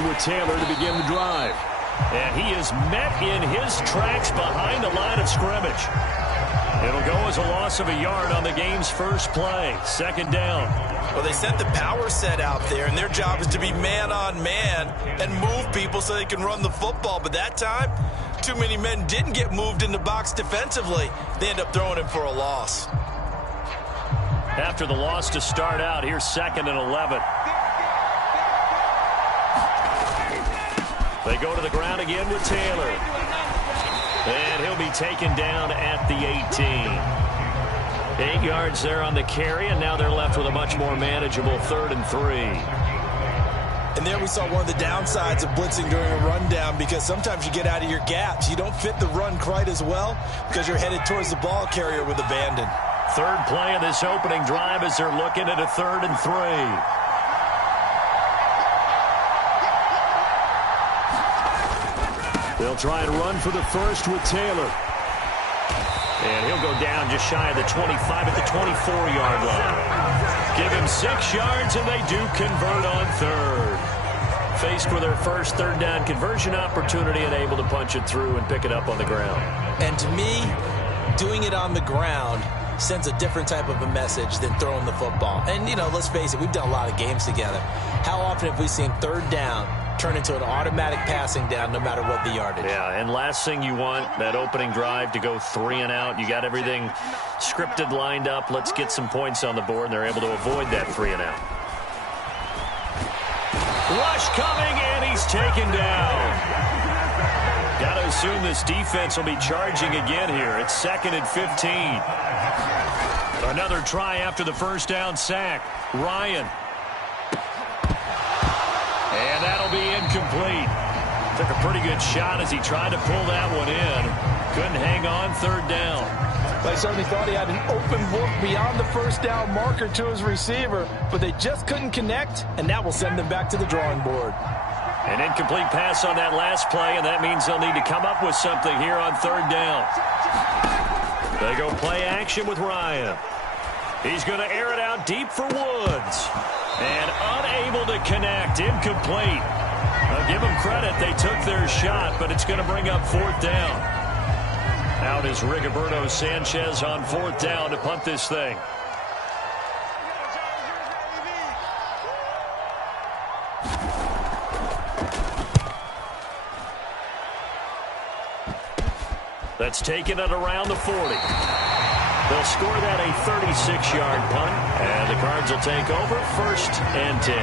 ground with Taylor to begin the drive. And he is met in his tracks behind the line of scrimmage. It'll go as a loss of a yard on the game's first play. Second down. Well, they sent the power set out there, and their job is to be man-on-man and move people so they can run the football. But that time, too many men didn't get moved in the box defensively. They end up throwing him for a loss. After the loss to start out, here's 2nd and 11. They go to the ground again with Taylor. And he'll be taken down at the 18. 8 yards there on the carry, and now they're left with a much more manageable 3rd and 3. And there we saw one of the downsides of blitzing during a rundown, because sometimes you get out of your gaps. You don't fit the run quite as well because you're headed towards the ball carrier with abandon. Third play of this opening drive as they're looking at a 3rd and 3. They'll try and run for the first with Taylor. And he'll go down just shy of the 25 at the 24-yard line. Give him 6 yards, and they do convert on 3rd. Faced with their first 3rd down conversion opportunity and able to punch it through and pick it up on the ground. And to me, doing it on the ground sends a different type of a message than throwing the football. And, you know, let's face it, we've done a lot of games together. How often have we seen 3rd down turn into an automatic passing down no matter what the yardage? Yeah, and last thing you want, that opening drive to go 3 and out. You got everything scripted, lined up. Let's get some points on the board, and they're able to avoid that 3 and out. Rush coming, and he's taken down. Got to assume this defense will be charging again here. It's 2nd and 15. Another try after the first down sack. Ryan. And that'll be incomplete. Took a pretty good shot as he tried to pull that one in. Couldn't hang on 3rd down. They certainly thought he had an open look beyond the first down marker to his receiver, but they just couldn't connect, and that will send them back to the drawing board. An incomplete pass on that last play, and that means they'll need to come up with something here on 3rd down. They go play action with Ryan. He's going to air it out deep for Woods. And unable to connect, incomplete. I'll give them credit, they took their shot, but it's going to bring up 4th down. Out is Rigoberto Sanchez on 4th down to punt this thing. That's taken it around the 40. They'll score that a 36-yard punt, and the Cards will take over 1st and 10.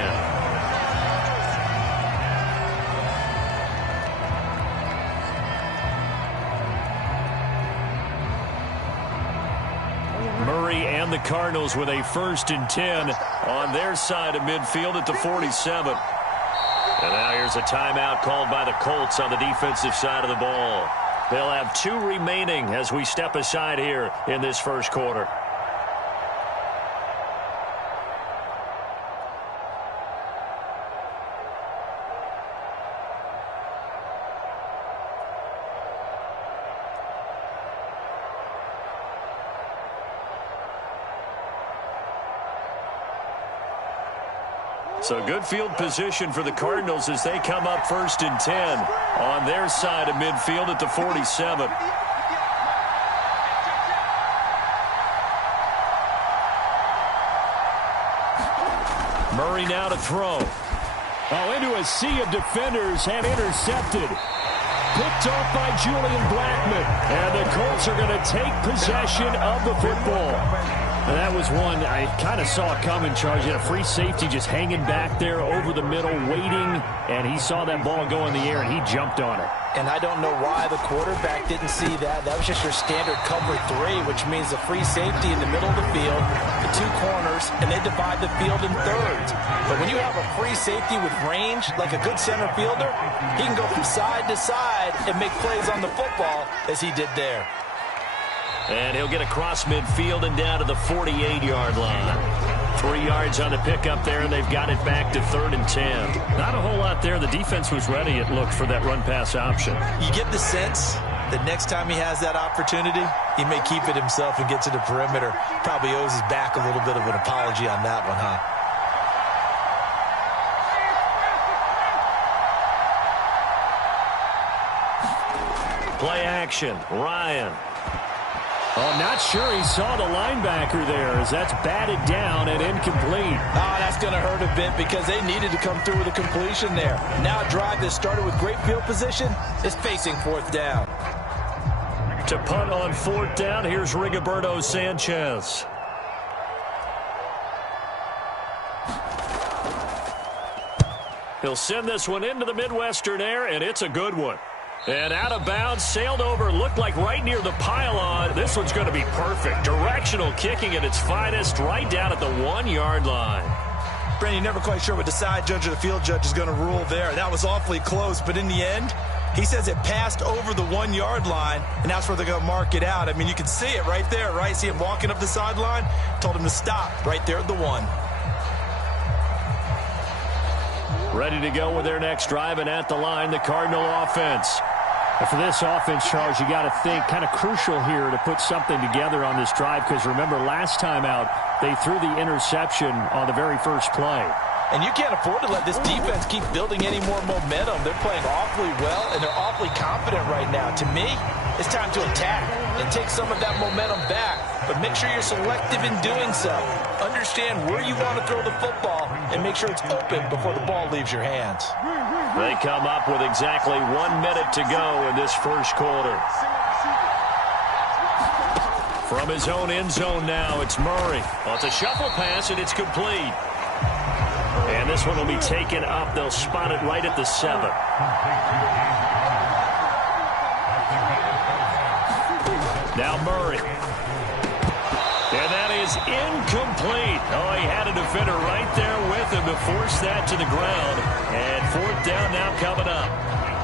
Murray and the Cardinals with a 1st and 10 on their side of midfield at the 47. And now here's a timeout called by the Colts on the defensive side of the ball. They'll have 2 remaining as we step aside here in this first quarter. So good field position for the Cardinals as they come up 1st and 10 on their side of midfield at the 47. Murray now to throw. Oh, into a sea of defenders and intercepted. Picked off by Julian Blackmon. And the Colts are going to take possession of the football. And that was one I kind of saw coming, Charles. You had a free safety just hanging back there over the middle, waiting, and he saw that ball go in the air, and he jumped on it. And I don't know why the quarterback didn't see that. That was just your standard cover 3, which means the free safety in the middle of the field, the 2 corners, and they divide the field in thirds. But when you have a free safety with range, like a good center fielder, he can go from side to side and make plays on the football as he did there. And he'll get across midfield and down to the 48-yard line. 3 yards on the pickup there, and they've got it back to 3rd and 10. Not a whole lot there. The defense was ready, it looked, for that run-pass option. You get the sense that next time he has that opportunity, he may keep it himself and get to the perimeter. Probably owes his back a little bit of an apology on that one, huh? Play action. Ryan. Oh, not sure he saw the linebacker there as that's batted down and incomplete. Oh, that's going to hurt a bit because they needed to come through with a completion there. Now a drive that started with great field position is facing fourth down. To punt on fourth down, here's Rigoberto Sanchez. He'll send this one into the Midwestern air, and it's a good one. And out of bounds, sailed over, looked like right near the pylon. This one's going to be perfect. Directional kicking at its finest, right down at the 1-yard line. Brandon, you're never quite sure what the side judge or the field judge is going to rule there. That was awfully close, but in the end, he says it passed over the 1-yard line, and that's where they're going to mark it out. I mean, you can see it right there, right? See him walking up the sideline? Told him to stop right there at the 1. Ready to go with their next drive, and at the line, the Cardinal offense. And for this offense, Charles, you got to think kind of crucial here to put something together on this drive because remember last time out they threw the interception on the very first play. And you can't afford to let this defense keep building any more momentum. They're playing awfully well, and they're awfully confident right now. To me, it's time to attack and take some of that momentum back. But make sure you're selective in doing so. Understand where you want to throw the football and make sure it's open before the ball leaves your hands. They come up with exactly 1 minute to go in this first quarter. From his own end zone now, it's Murray. Well, it's a shuffle pass, and it's complete. And this one will be taken up. They'll spot it right at the 7. Now Murray. And that is incomplete. Oh, he had a defender right there with him to force that to the ground. And fourth down now coming up.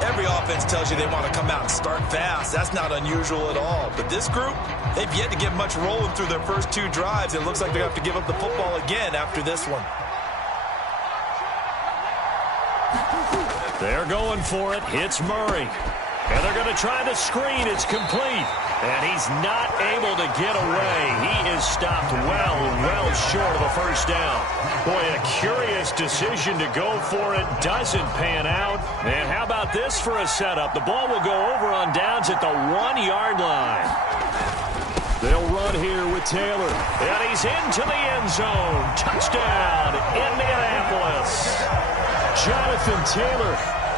Every offense tells you they want to come out and start fast. That's not unusual at all. But this group, they've yet to get much rolling through their first 2 drives. It looks like they're going to have to give up the football again after this one. They're going for it. It's Murray. And they're going to try the screen. It's complete. And he's not able to get away. He is stopped well short of a first down. Boy, a curious decision to go for it. Doesn't pan out. And how about this for a setup? The ball will go over on downs at the 1-yard line. They'll run here with Taylor. And he's into the end zone. Touchdown, Indianapolis. Jonathan Taylor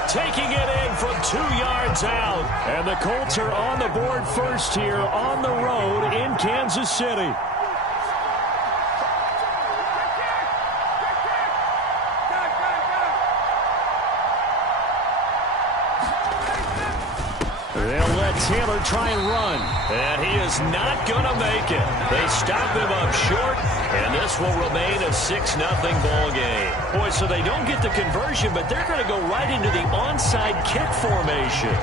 taking it in from 2 yards out. And the Colts are on the board first here on the road in Kansas City. They'll let Taylor try and run. And he is not going to make it. They stop him up short, and this will remain a 6-0 ball game. Boy, so they don't get the conversion, but they're going to go right into the onside kick formation.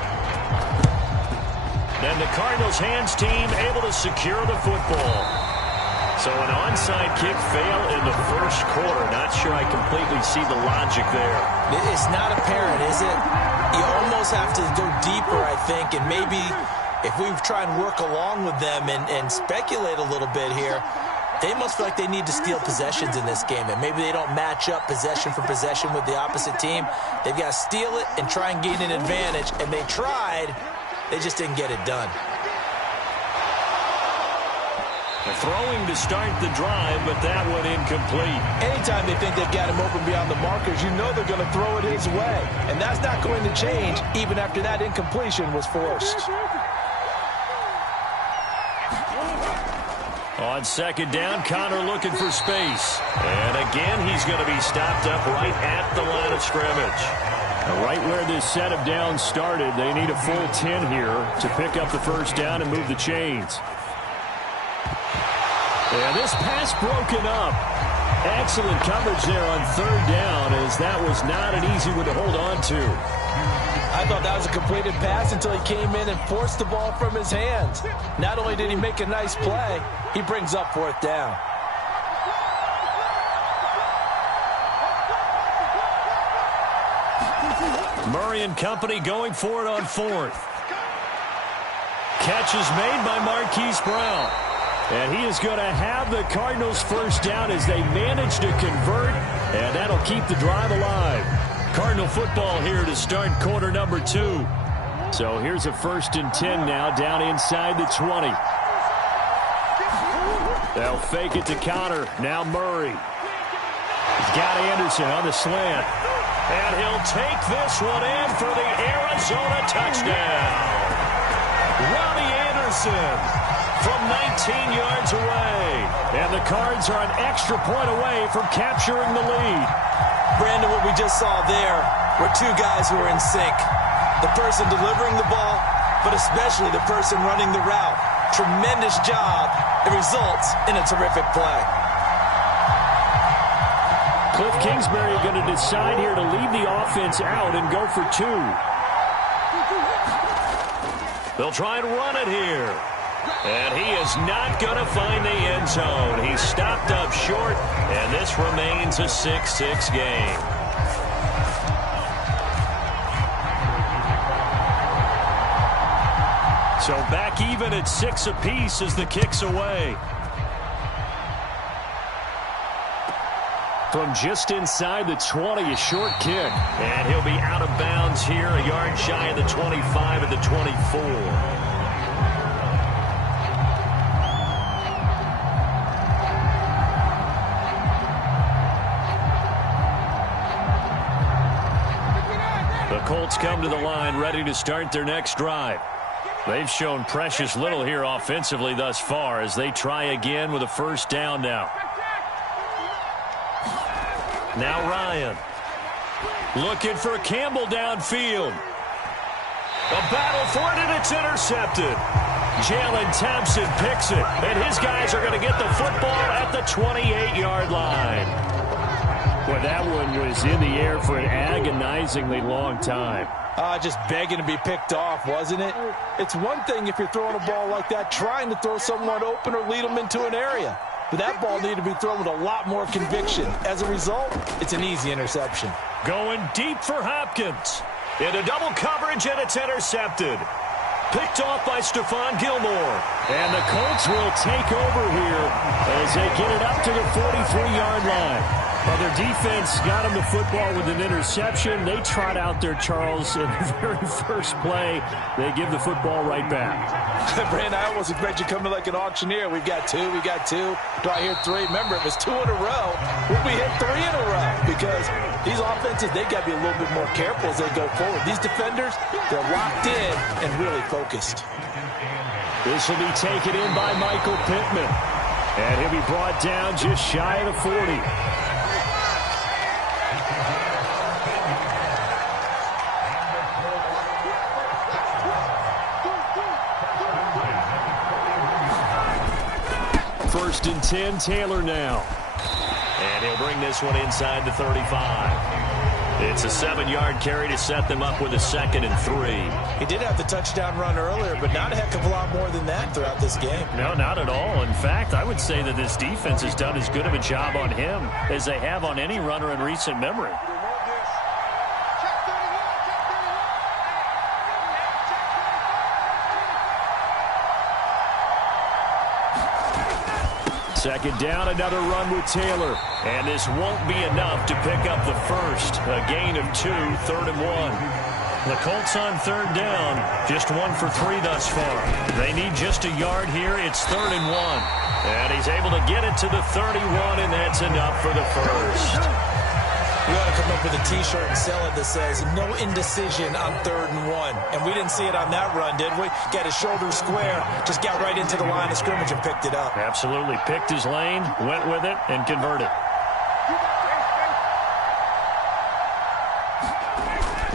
And the Cardinals' hands team able to secure the football. So an onside kick fail in the first quarter. Not sure I completely see the logic there. It's not apparent, is it? You almost have to go deeper, I think, and maybe if we try and work along with them and speculate a little bit here, they must feel like they need to steal possessions in this game, and maybe they don't match up possession for possession with the opposite team. They've got to steal it and try and gain an advantage, and they tried. They just didn't get it done. They're throwing to start the drive, but that one incomplete. Anytime they think they've got him open beyond the markers, you know they're going to throw it his way. And that's not going to change even after that incompletion was forced. On second down, Connor looking for space. And again, he's going to be stopped up right at the line of scrimmage. Right where this set of downs started, they need a full 10 here to pick up the first down and move the chains. And this pass broken up. Excellent coverage there on third down, as that was not an easy one to hold on to. I thought that was a completed pass until he came in and forced the ball from his hands. Not only did he make a nice play, he brings up fourth down. Murray and company going for it on fourth. Catch is made by Marquise Brown. And he is going to have the Cardinals first down as they manage to convert, and that'll keep the drive alive. Cardinal football here to start quarter number 2. So here's a 1st and 10 now, down inside the 20. They'll fake it to Connor. Now Murray. He's got Anderson on the slant. And he'll take this one in for the Arizona touchdown. Robbie Anderson from 19 yards away. And the Cards are an extra point away from capturing the lead. Brandon, what we just saw there were two guys who were in sync. The person delivering the ball, but especially the person running the route. Tremendous job. It results in a terrific play. Cliff Kingsbury going to decide here to leave the offense out and go for 2. They'll try and run it here. And he is not going to find the end zone. He's stopped up short, and this remains a 6-6 game. So back even at 6 apiece as the kick's away. From just inside the 20, a short kick. And he'll be out of bounds here, a yard shy of the 25 at the 24. The Colts come to the line ready to start their next drive. They've shown precious little here offensively thus far as they try again with a 1st down now. Now Ryan. Looking for Campbell downfield. A battle for it, and it's intercepted. Jalen Thompson picks it, and his guys are going to get the football at the 28-yard line. Well, that one was in the air for an agonizingly long time. Just begging to be picked off, wasn't it? It's one thing if you're throwing a ball like that, trying to throw someone open or lead them into an area. But that ball needed to be thrown with a lot more conviction. As a result, it's an easy interception. Going deep for Hopkins. Into double coverage, and it's intercepted. Picked off by Stephon Gilmore. And the Colts will take over here as they get it up to the 43-yard line. Well, their defense got them the football with an interception. They trot out there, Charles, in the very first play. They give the football right back. Brandon, I almost expect you coming like an auctioneer. We've got 2, we got 2. Do I hear 3? Remember, it was 2 in a row. We hit 3 in a row because these offenses, they got to be a little bit more careful as they go forward. These defenders, they're locked in and really focused. This will be taken in by Michael Pittman. And he'll be brought down just shy of the 40. First and 10, Taylor now. And he'll bring this one inside the 35. It's a 7-yard carry to set them up with a 2nd and 3. He did have the touchdown run earlier, but not a heck of a lot more than that throughout this game. No, not at all. In fact, I would say that this defense has done as good of a job on him as they have on any runner in recent memory. Second down, another run with Taylor. And this won't be enough to pick up the first. A gain of 2, 3rd and 1. The Colts on 3rd down, just 1 for 3 thus far. They need just a yard here. It's 3rd and 1. And he's able to get it to the 31, and that's enough for the first. We ought to come up with a T-shirt and sell it that says, no indecision on 3rd and 1. And we didn't see it on that run, did we? Got his shoulder square, just got right into the line of scrimmage and picked it up. Absolutely. Picked his lane, went with it, and converted.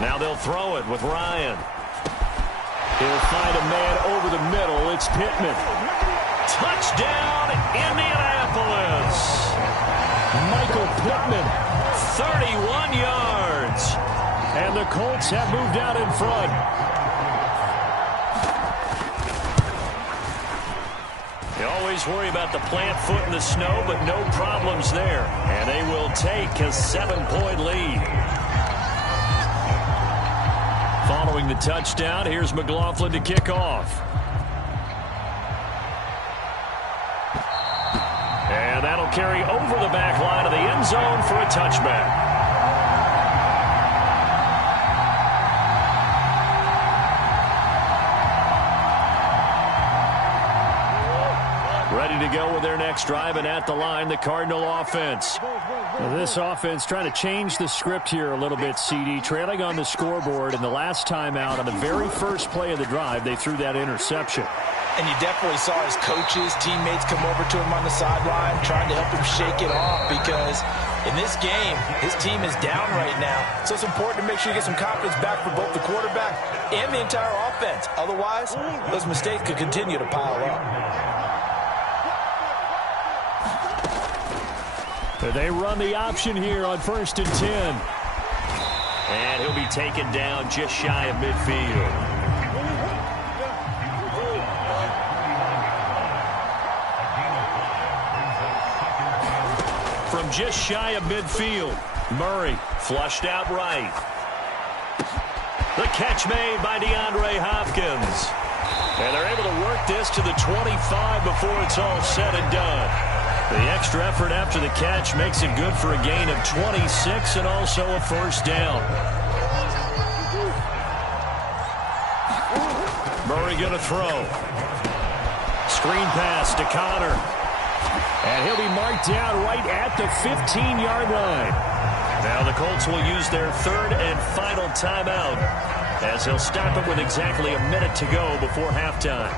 Now they'll throw it with Ryan. He'll find a man over the middle. It's Pittman. Touchdown, Indianapolis. Michael Pittman. 31 yards. And the Colts have moved out in front. You always worry about the plant foot in the snow, but no problems there. And they will take a 7-point lead. Following the touchdown, here's McLaughlin to kick off. And that'll carry over the back line of the end zone for a touchback. go with their next drive, and at the line, the Cardinal offense. Well, this offense trying to change the script here a little bit, CD. Trailing on the scoreboard, and the last time out on the very first play of the drive, they threw that interception. And you definitely saw his coaches, teammates come over to him on the sideline trying to help him shake it off because in this game, his team is down right now. So it's important to make sure you get some confidence back for both the quarterback and the entire offense. Otherwise, those mistakes could continue to pile up. They run the option here on 1st and 10. And he'll be taken down just shy of midfield. From just shy of midfield, Murray flushed out right. The catch made by DeAndre Hopkins. And they're able to work this to the 25 before it's all said and done. The extra effort after the catch makes it good for a gain of 26 and also a first down. Murray going to throw. Screen pass to Connor. And he'll be marked down right at the 15-yard line. Now the Colts will use their third and final timeout as they'll stop it with exactly a minute to go before halftime.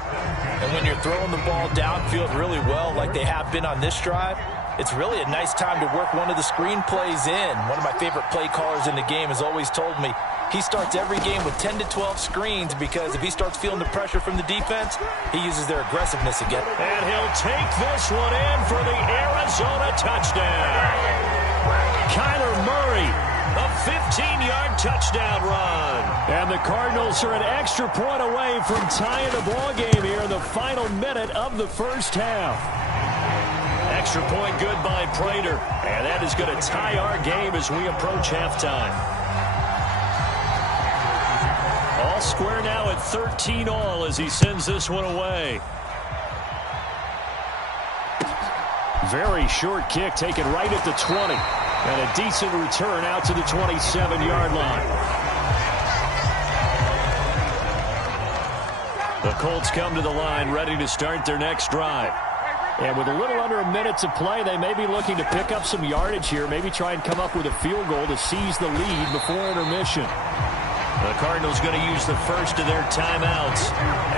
And when you're throwing the ball downfield really well like they have been on this drive, it's really a nice time to work one of the screen plays in. One of my favorite play callers in the game has always told me he starts every game with 10 to 12 screens because if he starts feeling the pressure from the defense, he uses their aggressiveness again. And he'll take this one in for the Arizona touchdown. Kyler Murray, a 15-yard touchdown run. And the Cardinals are an extra point away from tying the ball game here in the final minute of the first half. Extra point good by Prater. And that is going to tie our game as we approach halftime. All square now at 13-all as he sends this one away. Very short kick taken right at the 20. And a decent return out to the 27-yard line. The Colts come to the line ready to start their next drive. And with a little under a minute to play, they may be looking to pick up some yardage here. Maybe try and come up with a field goal to seize the lead before intermission. The Cardinals going to use the first of their timeouts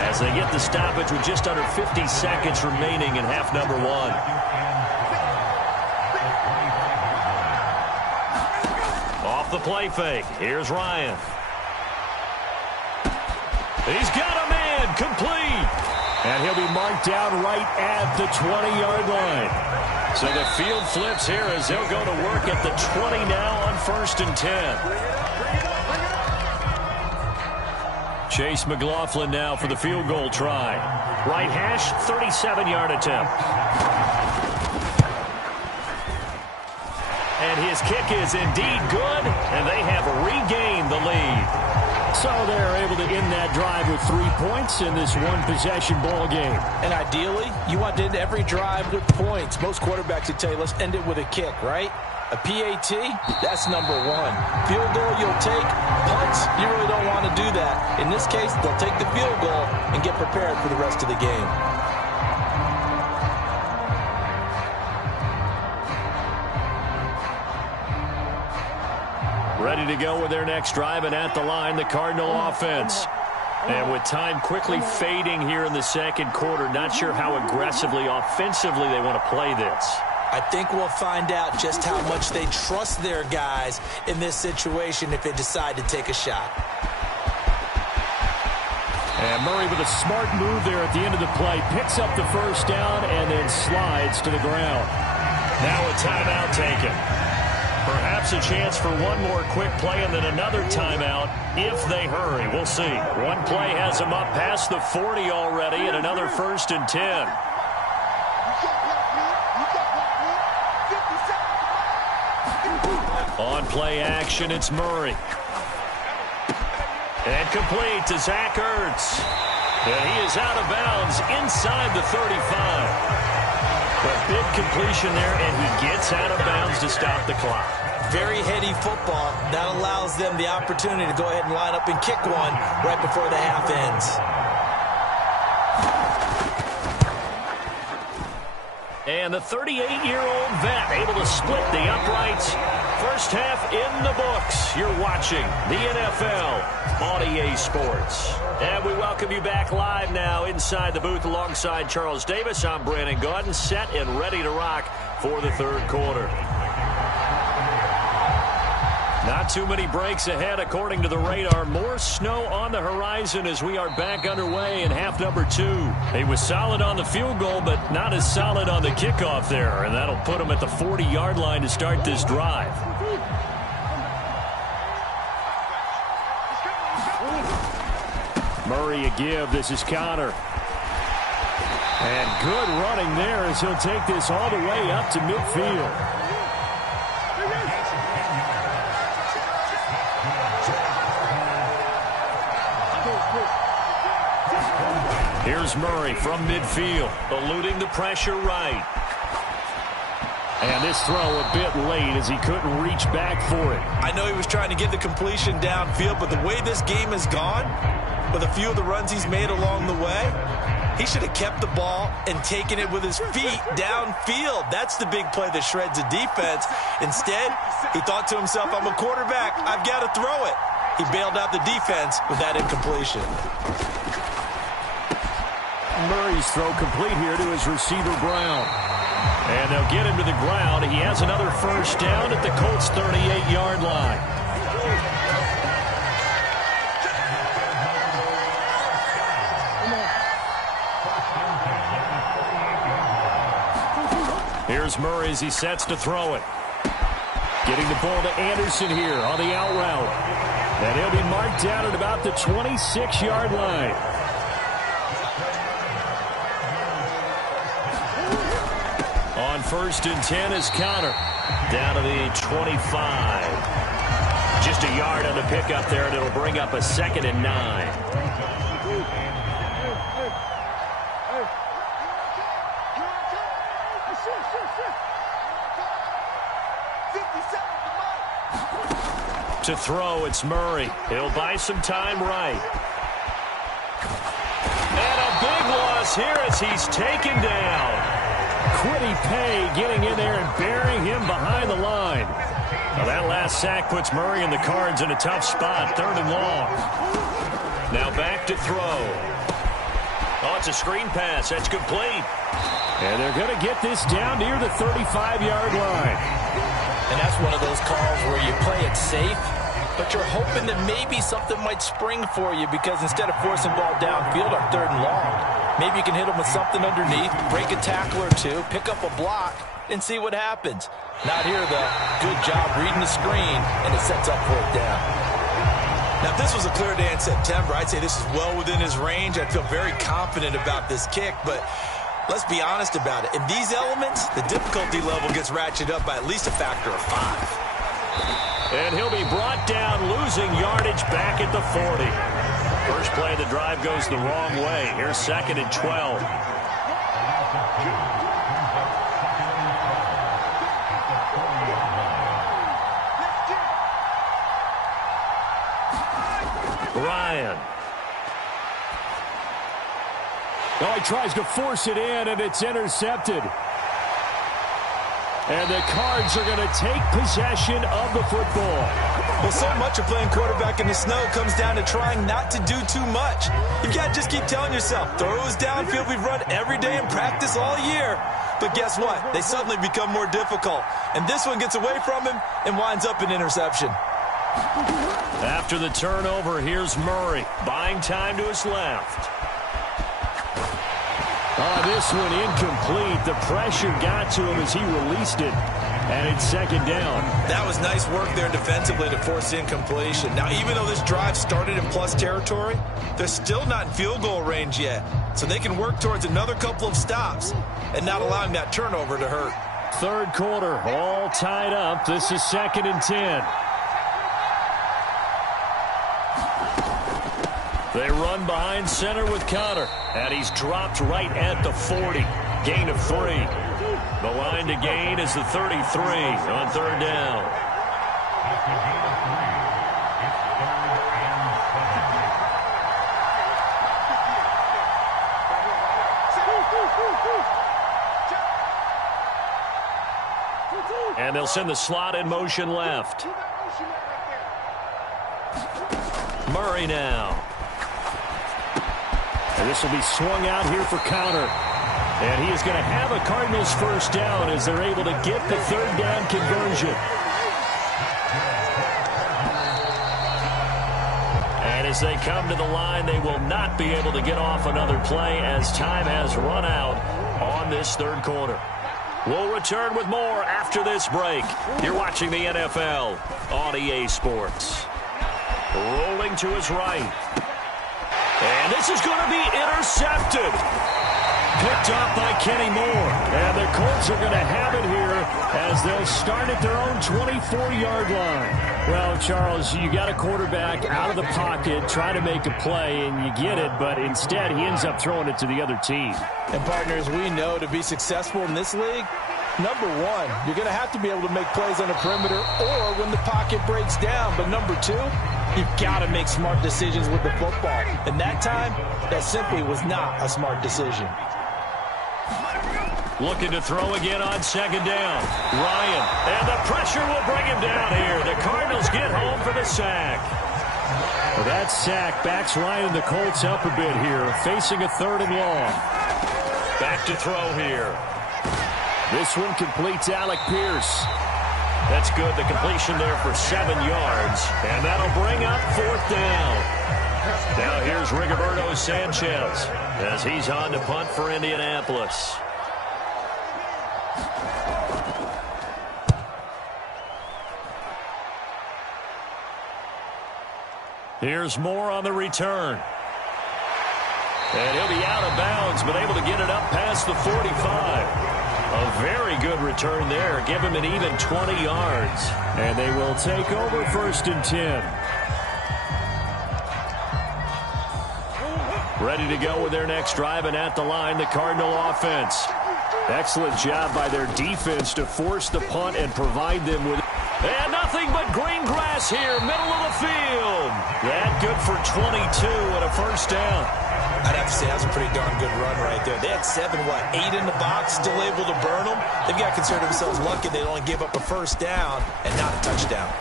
as they get the stoppage with just under 50 seconds remaining in half number one. Off the play fake. Here's Ryan. He's got a man complete. And he'll be marked down right at the 20-yard line. So the field flips here as they'll go to work at the 20 now on 1st and 10. Chase McLaughlin now for the field goal try. Right hash, 37-yard attempt. And his kick is indeed good, and they have regained the lead. So they're able to end that drive with 3 points in this one-possession ball game. And ideally, you want to end every drive with points. Most quarterbacks would tell you, let's end it with a kick, right? A PAT, that's number one. Field goal you'll take. Punts, you really don't want to do that. In this case, they'll take the field goal and get prepared for the rest of the game. Ready to go with their next drive, and at the line, the Cardinal offense. And with time quickly fading here in the second quarter, not sure how aggressively, offensively they want to play this. I think we'll find out just how much they trust their guys in this situation if they decide to take a shot. And Murray with a smart move there at the end of the play. Picks up the first down and then slides to the ground. Now a timeout taken. Perhaps a chance for one more quick play and then another timeout if they hurry. We'll see. One play has them up past the 40 already and another 1st and 10. On play action, it's Murray. And complete to Zach Ertz. And he is out of bounds inside the 35. A big completion there, and he gets out of bounds to stop the clock. Very heady football. That allows them the opportunity to go ahead and line up and kick one right before the half ends. And the 38-year-old vet able to split the uprights. First half in the books. You're watching the NFL on EA Sports. And we welcome you back live now inside the booth alongside Charles Davis. I'm Brandon Gaudin, set and ready to rock for the third quarter. Not too many breaks ahead according to the radar. More snow on the horizon as we are back underway in half number 2. He was solid on the field goal, but not as solid on the kickoff there. And that'll put him at the 40-yard line to start this drive. Murray a give. This is Conner. And good running there as he'll take this all the way up to midfield. Here's Murray from midfield, eluding the pressure right. And this throw a bit late as he couldn't reach back for it. I know he was trying to get the completion downfield, but the way this game has gone, with a few of the runs he's made along the way, he should have kept the ball and taken it with his feet downfield. That's the big play that shreds the defense. Instead, he thought to himself, I'm a quarterback, I've got to throw it. He bailed out the defense with that incompletion. Murray's throw complete here to his receiver, Brown. And they'll get him to the ground. He has another first down at the Colts' 38-yard line. Here's Murray as he sets to throw it. Getting the ball to Anderson here on the out route. And he'll be marked down at about the 26-yard line. On 1st and 10 is Conner. Down to the 25. Just a yard on the pickup there, and it'll bring up a 2nd and 9. To throw, it's Murray. He'll buy some time right. And a big loss here as he's taken down. Kwity Paye getting in there and burying him behind the line. Now that last sack puts Murray and the Cards in a tough spot. 3rd and long. Now back to throw. Oh, it's a screen pass. That's complete. And they're going to get this down near the 35-yard line. And that's one of those calls where you play it safe, but you're hoping that maybe something might spring for you, because instead of forcing ball downfield on 3rd and long, maybe you can hit them with something underneath, break a tackle or two, pick up a block, and see what happens. Not here, though. Good job reading the screen, and it sets up 4th down. Now, if this was a clear day in September, I'd say this is well within his range. I'd feel very confident about this kick, but let's be honest about it. In these elements, the difficulty level gets ratcheted up by at least a factor of 5. And he'll be brought down, losing yardage back at the 40. First play of the drive goes the wrong way. Here's 2nd and 12. Ryan. Oh, he tries to force it in, and it's intercepted. And the Cards are going to take possession of the football. Well, so much of playing quarterback in the snow comes down to trying not to do too much. You've got to just keep telling yourself, throws downfield we've run every day in practice all year. But guess what? They suddenly become more difficult. And this one gets away from him and winds up an interception. After the turnover, here's Murray, buying time to his left. Oh, this one incomplete. The pressure got to him as he released it. And it's 2nd down. That was nice work there defensively to force incompletion. Now, even though this drive started in plus territory, they're still not in field goal range yet. So they can work towards another couple of stops and not allowing that turnover to hurt. 3rd quarter, all tied up. This is 2nd and 10. They run behind center with Conner, and he's dropped right at the 40. Gain of 3. The line to gain is the 33 on 3rd down. And they'll send the slot in motion left. Murray now. And this will be swung out here for counter. And he is going to have a Cardinals first down as they're able to get the third down conversion. And as they come to the line, they will not be able to get off another play as time has run out on this third quarter. We'll return with more after this break. You're watching the NFL on EA Sports. Rolling to his right. And this is going to be intercepted. Picked off by Kenny Moore. And the Colts are going to have it here as they'll start at their own 24-yard line. Well, Charles, you got a quarterback out of the pocket trying to make a play, and you get it, but instead he ends up throwing it to the other team. And, partners, we know to be successful in this league, number one, you're going to have to be able to make plays on the perimeter or when the pocket breaks down. But number two, you've got to make smart decisions with the football. And that time, that simply was not a smart decision. Looking to throw again on second down. Ryan, and the pressure will bring him down here. The Cardinals get home for the sack. Well, that sack backs Ryan and the Colts up a bit here, facing a third and long. Back to throw here. This one completes Alec Pierce. That's good. The completion there for 7 yards. And that'll bring up fourth down. Now here's Rigoberto Sanchez as he's on to punt for Indianapolis. Here's Moore on the return. And he'll be out of bounds, but able to get it up past the 45. A very good return there. Give him an even 20 yards. And they will take over first and 10. Ready to go with their next drive, and at the line, the Cardinal offense. Excellent job by their defense to force the punt and provide them with... And nothing but green grass here, middle of the field. That good for 22 and a first down. I'd have to say that's a pretty darn good run right there. They had 8 in the box, still able to burn them. They've got to consider themselves lucky they only gave up a first down and not a touchdown.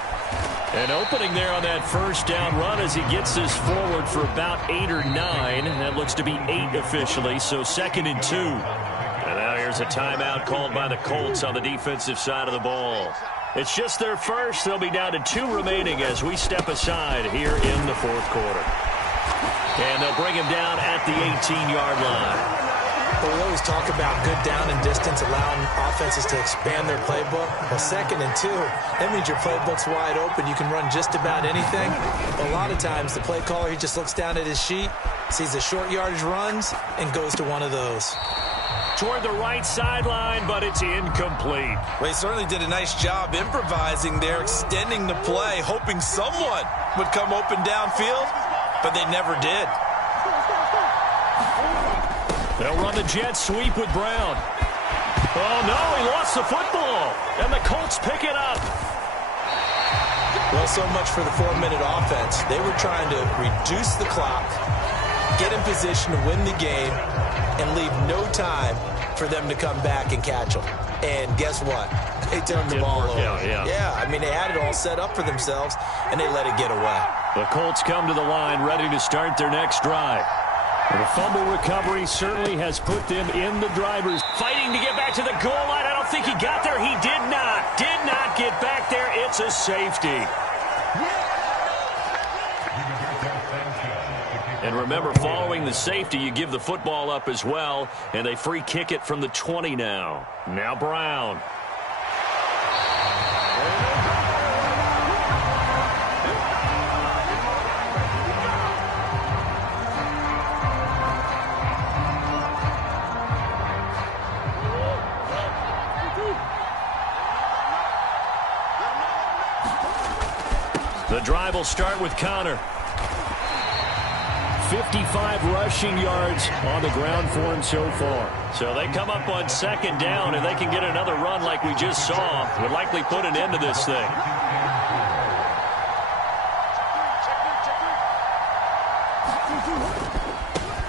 An opening there on that first down run as he gets this forward for about 8 or 9. That looks to be 8 officially, so second and 2. And now here's a timeout called by the Colts on the defensive side of the ball. It's just their first. They'll be down to 2 remaining as we step aside here in the fourth quarter. And they'll bring him down at the 18-yard line. Well, we always talk about good down and distance, allowing offenses to expand their playbook. Well, second and 2, that means your playbook's wide open. You can run just about anything. But a lot of times, the play caller, he just looks down at his sheet, sees the short yardage runs, and goes to one of those. Toward the right sideline, but it's incomplete. Well, he certainly did a nice job improvising there, extending the play, hoping someone would come open downfield, but they never did. They'll run the jet sweep with Brown. Oh, no, he lost the football, and the Colts pick it up. Well, so much for the 4-minute offense. They were trying to reduce the clock, get in position to win the game, and leave no time for them to come back and catch them. And guess what? They turned the ball over. Yeah, I mean, they had it all set up for themselves, and they let it get away. The Colts come to the line ready to start their next drive. The fumble recovery certainly has put them in the driver's. Fighting to get back to the goal line. I don't think he got there. He did not get back there. It's a safety. And remember, following the safety, you give the football up as well, and they free kick it from the 20 now. Now Brown. The drive will start with Connor. 55 rushing yards on the ground for him so far. So they come up on second down, and they can get another run like we just saw. Would likely put an end to this thing.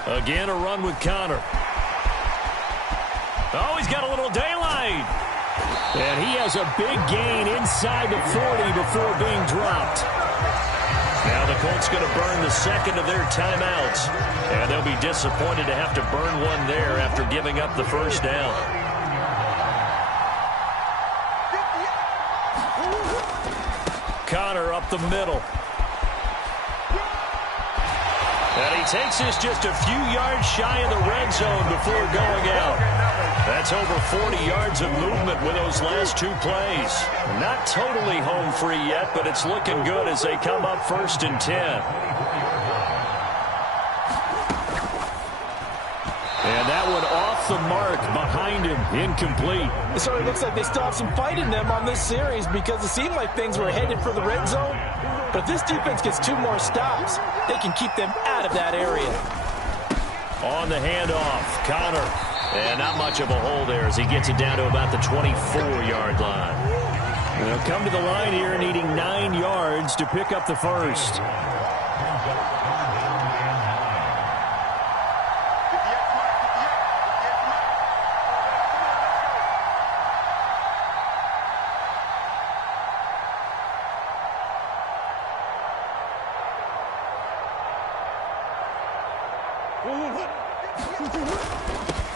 Again, a run with Connor. Oh, he's got a little daylight. And he has a big gain inside the 40 before being dropped. Now the Colts going to burn the second of their timeouts. And they'll be disappointed to have to burn one there after giving up the first down. Connor up the middle. And he takes this just a few yards shy of the red zone before going out. That's over 40 yards of movement with those last two plays. Not totally home free yet, but it's looking good as they come up 1st and 10. And that one off the mark behind him, incomplete. So it looks like they still have some fight in them on this series because it seemed like things were headed for the red zone. But if this defense gets 2 more stops, they can keep them out of that area. On the handoff, Connor. And not much of a hole there as he gets it down to about the 24-yard line. They'll come to the line here needing 9 yards to pick up the first.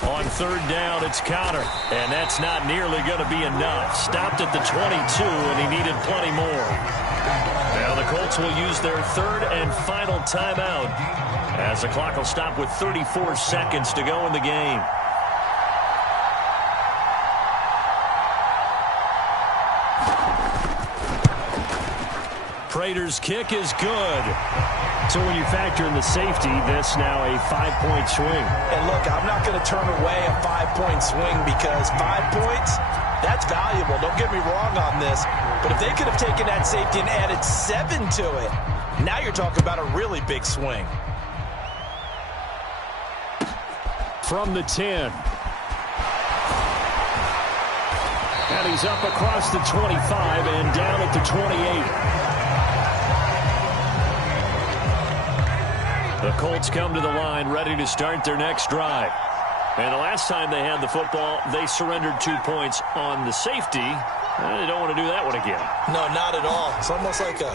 On 3rd down, it's Connor, and that's not nearly going to be enough. Stopped at the 22, and he needed plenty more. Now the Colts will use their 3rd and final timeout as the clock will stop with 34 seconds to go in the game. Prater's kick is good. So when you factor in the safety, that's now a 5-point swing. And look, I'm not going to turn away a 5-point swing because 5 points, that's valuable. Don't get me wrong on this. But if they could have taken that safety and added 7 to it, now you're talking about a really big swing. From the 10. And he's up across the 25 and down at the 28. The Colts come to the line ready to start their next drive. And the last time they had the football, they surrendered 2 points on the safety. They don't want to do that one again. No, not at all. It's almost like a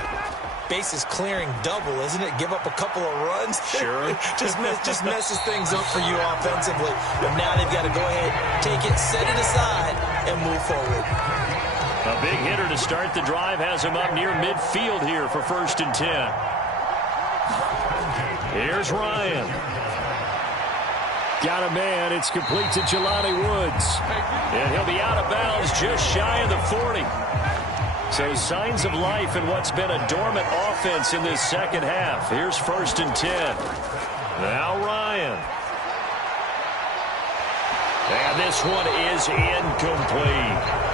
bases clearing double, isn't it? Give up a couple of runs. Sure. just messes things up for you offensively. But now they've got to go ahead, take it, set it aside, and move forward. A big hitter to start the drive has him up near midfield here for 1st and 10. Here's Ryan. Got a man. It's complete to Jelani Woods. And he'll be out of bounds just shy of the 40. So signs of life in what's been a dormant offense in this second half. Here's 1st and 10. Now Ryan. And this one is incomplete.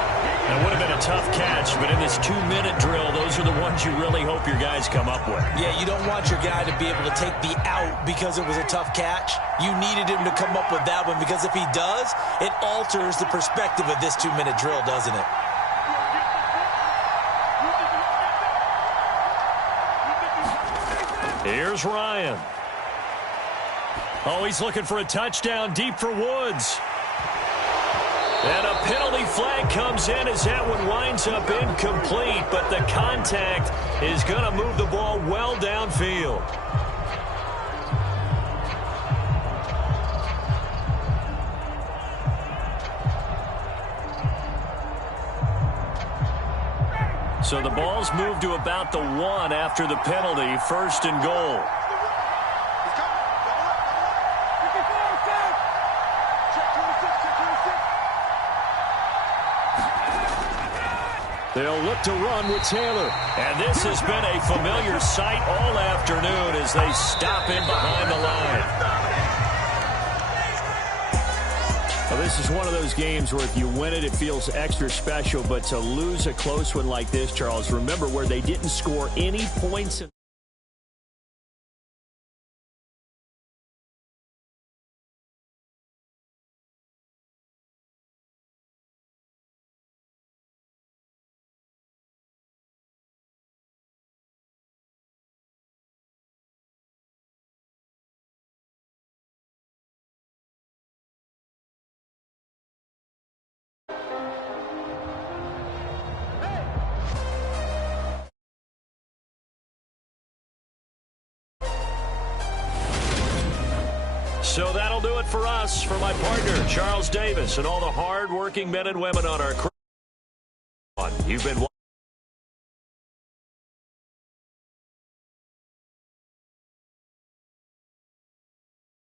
That would have been a tough catch, but in this 2-minute drill, those are the ones you really hope your guys come up with. Yeah, you don't want your guy to be able to take the out because it was a tough catch. You needed him to come up with that one because if he does, it alters the perspective of this 2-minute drill, doesn't it? Here's Ryan. Oh, he's looking for a touchdown deep for Woods. And a penalty flag comes in as that one winds up incomplete, but the contact is going to move the ball well downfield. So the ball's moved to about the 1 after the penalty, 1st and goal. They'll look to run with Taylor. And this has been a familiar sight all afternoon as they stop in behind the line. Well, this is one of those games where if you win it, it feels extra special. But to lose a close one like this, Charles, remember where they didn't score any points. So that'll do it for us. For my partner, Charles Davis, and all the hard-working men and women on our crew. You've been